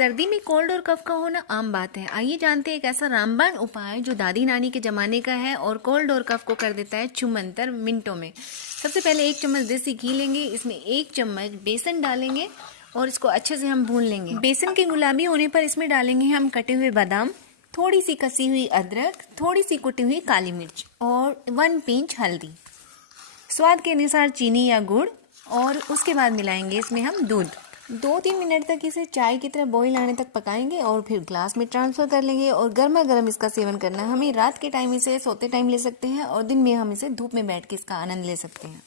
सर्दी में कोल्ड और कफ का होना आम बात है। आइए जानते हैं एक ऐसा रामबाण उपाय जो दादी नानी के ज़माने का है और कोल्ड और कफ को कर देता है छुमंतर मिनटों में। सबसे पहले 1 चम्मच देसी घी लेंगे, इसमें 1 चम्मच बेसन डालेंगे और इसको अच्छे से हम भून लेंगे। बेसन के गुलाबी होने पर इसमें डालेंगे हम कटे हुए बादाम, थोड़ी सी कसी हुई अदरक, थोड़ी सी कुटी हुई काली मिर्च और 1 पिंच हल्दी, स्वाद के अनुसार चीनी या गुड़, और उसके बाद मिलाएंगे इसमें हम दूध। 2-3 मिनट तक इसे चाय की तरह बॉईल आने तक पकाएंगे और फिर ग्लास में ट्रांसफ़र कर लेंगे और गर्मा गर्म इसका सेवन करना है। हमें रात के टाइम इसे सोते टाइम ले सकते हैं और दिन में हम इसे धूप में बैठ के इसका आनंद ले सकते हैं।